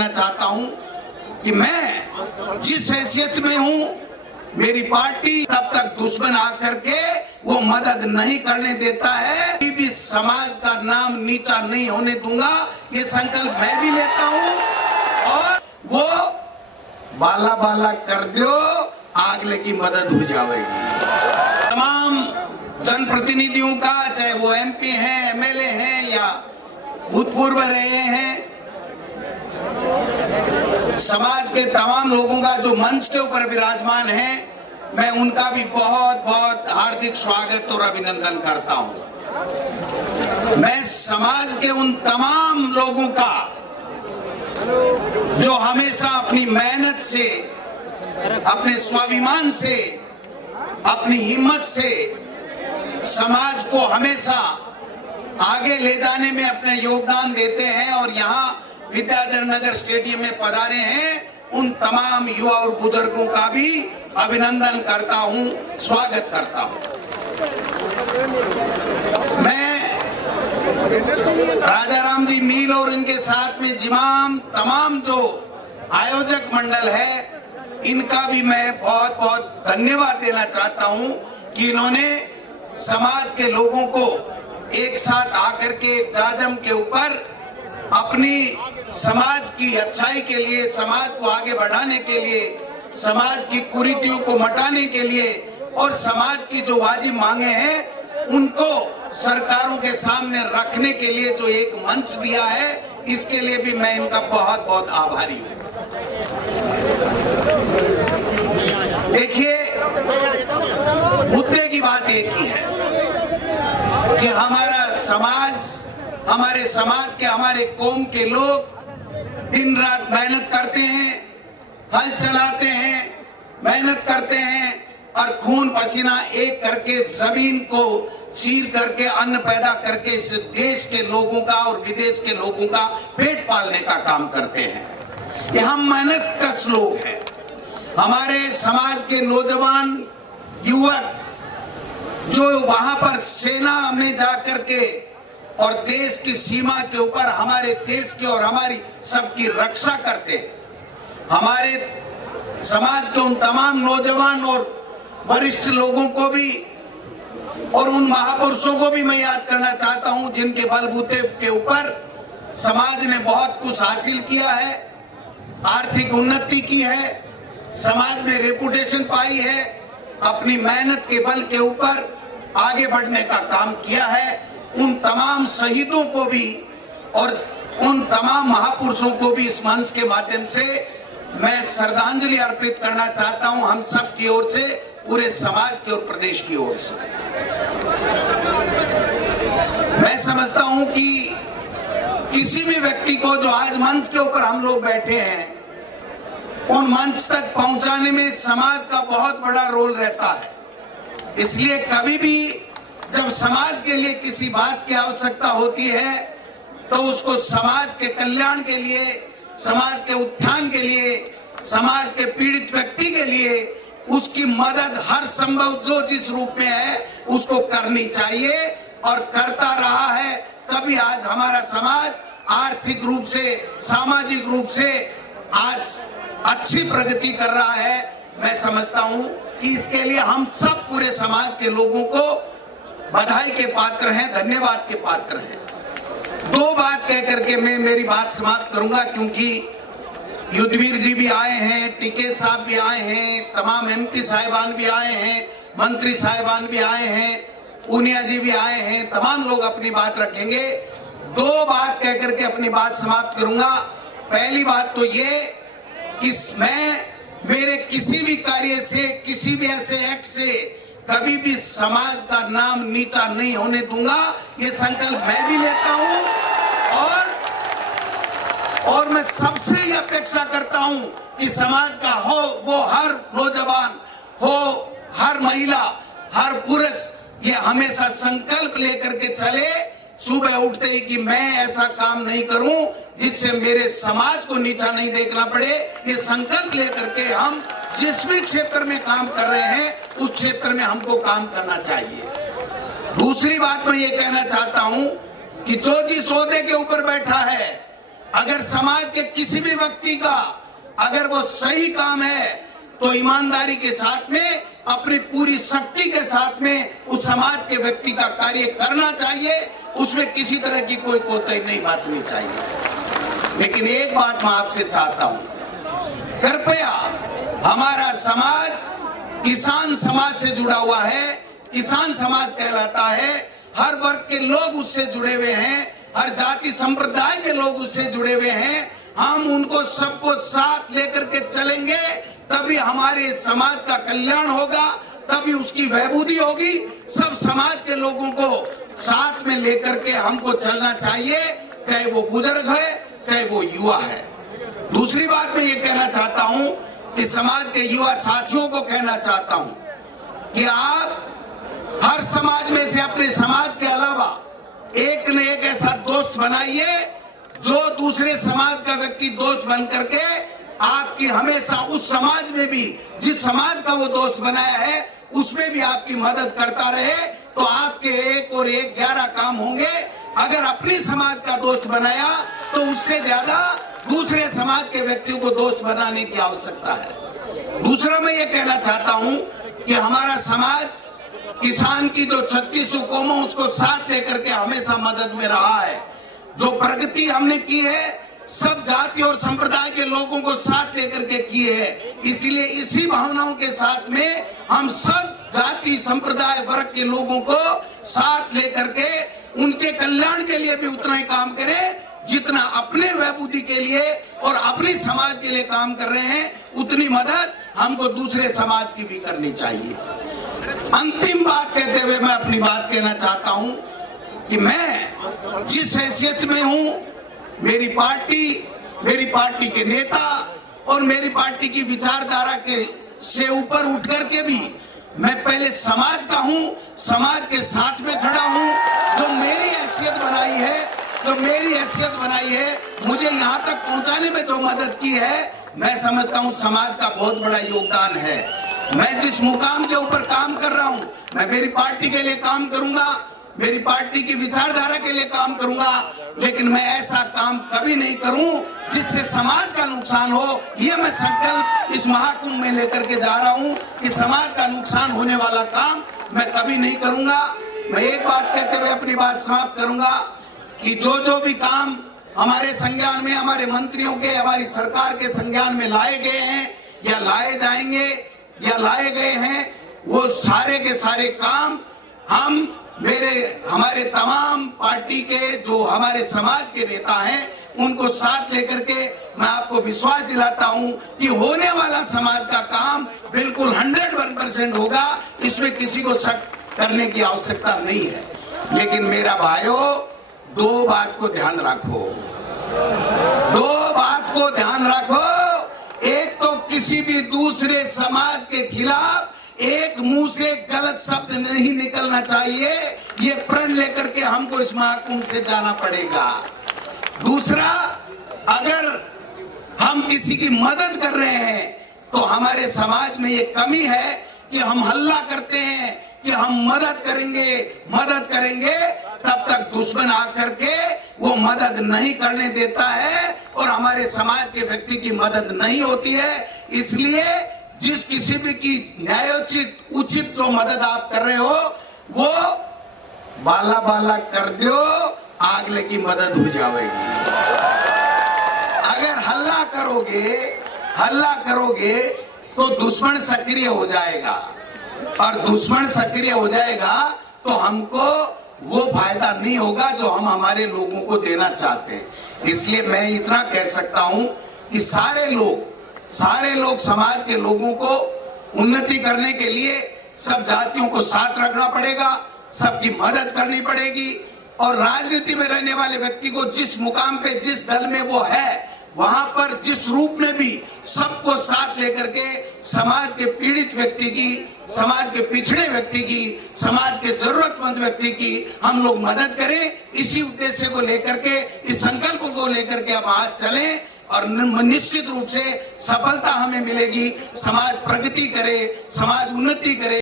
देना चाहता हूं कि मैं जिस हैसियत में हूं, मेरी पार्टी तब तक दुश्मन आकर के वो मदद नहीं करने देता है, कि भी समाज का नाम नीचा नहीं होने दूंगा, ये संकल्प मैं भी लेता हूं। और वो बाला बाला कर दो, आगले की मदद हो जाएगी। तमाम जनप्रतिनिधियों का, चाहे वो एमपी हैं, एमएलए हैं या भूतपूर्व रहे हैं, समाज के तमाम लोगों का जो मंच के ऊपर विराजमान है, मैं उनका भी बहुत बहुत हार्दिक स्वागत और अभिनंदन करता हूं। मैं समाज के उन तमाम लोगों का जो हमेशा अपनी मेहनत से, अपने स्वाभिमान से, अपनी हिम्मत से समाज को हमेशा आगे ले जाने में अपने योगदान देते हैं और यहाँ विद्याधर नगर स्टेडियम में पधारे हैं, उन तमाम युवा और बुजुर्गों का भी अभिनंदन करता हूं, स्वागत करता हूं। मैं राजा राम जी मील और इनके साथ में तमाम जो आयोजक मंडल है, इनका भी मैं बहुत बहुत धन्यवाद देना चाहता हूं कि इन्होंने समाज के लोगों को एक साथ आकर के जाजम के ऊपर अपनी समाज की अच्छाई के लिए, समाज को आगे बढ़ाने के लिए, समाज की कुरीतियों को मिटाने के लिए और समाज की जो वाजिब मांगे हैं उनको सरकारों के सामने रखने के लिए जो एक मंच दिया है, इसके लिए भी मैं इनका बहुत बहुत आभारी हूं। देखिए, मुद्दे की बात एक ही है कि हमारे समाज के, हमारे कौम के लोग दिन रात मेहनत करते हैं, हल चलाते हैं, मेहनत करते हैं और खून पसीना एक करके जमीन को चीर करके अन्न पैदा करके इस देश के लोगों का और विदेश के लोगों का पेट पालने का काम करते हैं। ये हम मेहनतकश लोग हैं। हमारे समाज के नौजवान युवक जो वहां पर सेना में जाकर के और देश की सीमा के ऊपर हमारे देश की और हमारी सबकी रक्षा करते हैं, हमारे समाज के उन तमाम नौजवान और वरिष्ठ लोगों को भी और उन महापुरुषों को भी मैं याद करना चाहता हूं जिनके बलबूते के ऊपर समाज ने बहुत कुछ हासिल किया है, आर्थिक उन्नति की है, समाज में रेपुटेशन पाई है, अपनी मेहनत के बल के ऊपर आगे बढ़ने का काम किया है। उन तमाम शहीदों को भी और उन तमाम महापुरुषों को भी इस मंच के माध्यम से मैं श्रद्धांजलि अर्पित करना चाहता हूं, हम सब की ओर से, पूरे समाज की और प्रदेश की ओर से। मैं समझता हूं कि किसी भी व्यक्ति को जो आज मंच के ऊपर हम लोग बैठे हैं, उन मंच तक पहुंचाने में समाज का बहुत बड़ा रोल रहता है। इसलिए कभी भी जब समाज के लिए किसी बात की आवश्यकता होती है तो उसको समाज के कल्याण के लिए, समाज के उत्थान के लिए, समाज के पीड़ित व्यक्ति के लिए उसकी मदद हर संभव जो जिस रूप में है उसको करनी चाहिए और करता रहा है। तभी आज हमारा समाज आर्थिक रूप से, सामाजिक रूप से आज अच्छी प्रगति कर रहा है। मैं समझता हूं कि इसके लिए हम सब पूरे समाज के लोगों को बधाई के पात्र हैं, धन्यवाद के पात्र हैं। दो बात कह करके मैं मेरी बात समाप्त करूंगा, क्योंकि युद्धवीर जी भी आए हैं, टिकैत साहब भी आए हैं, तमाम एमपी साहिबान भी आए हैं, मंत्री साहिबान भी आए हैं, पूनिया जी भी आए हैं, तमाम लोग अपनी बात रखेंगे। दो बात कह करके अपनी बात समाप्त करूंगा। पहली बात तो ये कि मैं मेरे किसी भी कार्य से, किसी भी ऐसे एक्ट से कभी भी समाज का नाम नीचा नहीं होने दूंगा, ये संकल्प मैं भी लेता हूं। और मैं सबसे ये अपेक्षा करता हूं कि समाज का हो वो हर नौजवान हो, हर महिला, हर पुरुष ये हमेशा संकल्प लेकर के चले सुबह उठते ही कि मैं ऐसा काम नहीं करूं जिससे मेरे समाज को नीचा नहीं देखना पड़े। ये संकल्प लेकर के हम जिस भी क्षेत्र में काम कर रहे हैं उस क्षेत्र में हमको काम करना चाहिए। दूसरी बात मैं ये कहना चाहता हूं कि जो जिस ओहदे के ऊपर बैठा है अगर समाज के किसी भी व्यक्ति का अगर वो सही काम है तो ईमानदारी के साथ में अपनी पूरी शक्ति के साथ में उस समाज के व्यक्ति का कार्य करना चाहिए, उसमें किसी तरह की कोई कोताही नहीं बरतनी चाहिए। लेकिन एक बात मैं आपसे चाहता हूं, कृपया हमारा समाज किसान समाज से जुड़ा हुआ है, किसान समाज कहलाता है, हर वर्ग के लोग उससे जुड़े हुए हैं, हर जाति संप्रदाय के लोग उससे जुड़े हुए हैं। हम उनको सबको साथ लेकर के चलेंगे, तभी हमारे समाज का कल्याण होगा, तभी उसकी वैभूति होगी। सब समाज के लोगों को साथ में लेकर के हमको चलना चाहिए, चाहे वो बुजुर्ग है, चाहे वो युवा है। दूसरी बात मैं ये कहना चाहता हूं कि समाज के युवा साथियों को कहना चाहता हूं कि आप हर समाज में से अपने समाज के अलावा एक न एक ऐसा दोस्त बनाइए जो दूसरे समाज का व्यक्ति दोस्त बन करके आपकी हमेशा उस समाज में भी, जिस समाज का वो दोस्त बनाया है, उसमें भी आपकी मदद करता रहे, तो आपके 1 और 1 11 काम होंगे। अगर अपनी समाज का दोस्त बनाया तो उससे ज्यादा दूसरे समाज के व्यक्तियों को दोस्त बनाने की आवश्यकता है। दूसरा मैं ये कहना चाहता हूं कि हमारा समाज किसान की जो 36 कौमों उसको साथ लेकर के हमेशा मदद में रहा है। जो प्रगति हमने की है सब जाति और संप्रदाय के लोगों को साथ लेकर के की है। इसलिए इसी भावनाओं के साथ में हम सब जाति संप्रदाय वर्ग के लोगों को साथ लेकर के उनके कल्याण के लिए भी उतना ही काम करें जितना अपने वैभूति के लिए और अपने समाज के लिए काम कर रहे हैं, उतनी मदद हमको दूसरे समाज की भी करनी चाहिए। अंतिम बात कहते हुए मैं अपनी बात कहना चाहता हूं कि मैं जिस हैसियत में हूं, मेरी पार्टी के नेता और मेरी पार्टी की विचारधारा के से ऊपर उठ करके भी मैं पहले समाज का हूं, समाज के साथ में खड़ा हूं। जो मेरी हैसियत बनाई है, मुझे यहां तक पहुंचाने में जो मदद की है, मैं समझता हूं समाज का बहुत बड़ा योगदान है। मैं जिस मुकाम के ऊपर काम कर रहा हूं, मैं मेरी पार्टी के लिए काम करूंगा, मेरी पार्टी की विचारधारा के लिए काम करूंगा, लेकिन मैं ऐसा काम कभी नहीं करूं जिससे समाज का नुकसान हो। यह मैं संकल्प इस महाकुंभ में लेकर के जा रहा हूं कि समाज का नुकसान होने वाला काम मैं कभी नहीं करूंगा। मैं एक बात कहते हुए अपनी बात समाप्त करूंगा कि जो भी काम हमारे संज्ञान में, हमारे मंत्रियों के, हमारी सरकार के संज्ञान में लाए गए हैं या लाए जाएंगे या लाए गए हैं, वो सारे के सारे काम हमारे तमाम पार्टी के जो हमारे समाज के नेता हैं उनको साथ लेकर के मैं आपको विश्वास दिलाता हूं कि होने वाला समाज का काम बिल्कुल 101% होगा। इसमें किसी को शक करने की आवश्यकता नहीं है। लेकिन मेरा भाइयों, दो बात को ध्यान रखो। एक तो किसी भी दूसरे समाज के खिलाफ एक मुंह से गलत शब्द नहीं निकलना चाहिए। ये प्रण लेकर के हमको इस महाकुंभ से जाना पड़ेगा। दूसरा, अगर हम किसी की मदद कर रहे हैं तो हमारे समाज में ये कमी है कि हम हल्ला करते हैं कि हम मदद करेंगे, तब तक दुश्मन आकर के वो मदद नहीं करने देता है और हमारे समाज के व्यक्ति की मदद नहीं होती है। इसलिए जिस किसी भी की न्यायोचित उचित जो मदद आप कर रहे हो, वो बाला कर दो, आगले की मदद हो जाएगी। अगर हल्ला करोगे तो दुश्मन सक्रिय हो जाएगा, और दुश्मन सक्रिय हो जाएगा तो हमको वो फायदा नहीं होगा जो हम हमारे लोगों को देना चाहते हैं। इसलिए मैं इतना कह सकता हूं कि सारे लोग समाज के लोगों को उन्नति करने के लिए सब जातियों को साथ रखना पड़ेगा, सबकी मदद करनी पड़ेगी, और राजनीति में रहने वाले व्यक्ति को जिस मुकाम पे, जिस दल में वो है, वहां पर जिस रूप में भी सबको साथ लेकर के समाज के पीड़ित व्यक्ति की, समाज के पिछड़े व्यक्ति की, समाज के जरूरतमंद व्यक्ति की हम लोग मदद करें। इसी उद्देश्य को लेकर के, इस संकल्प को लेकर के अब आज चलें और निश्चित रूप से सफलता हमें मिलेगी। समाज प्रगति करे, समाज उन्नति करे।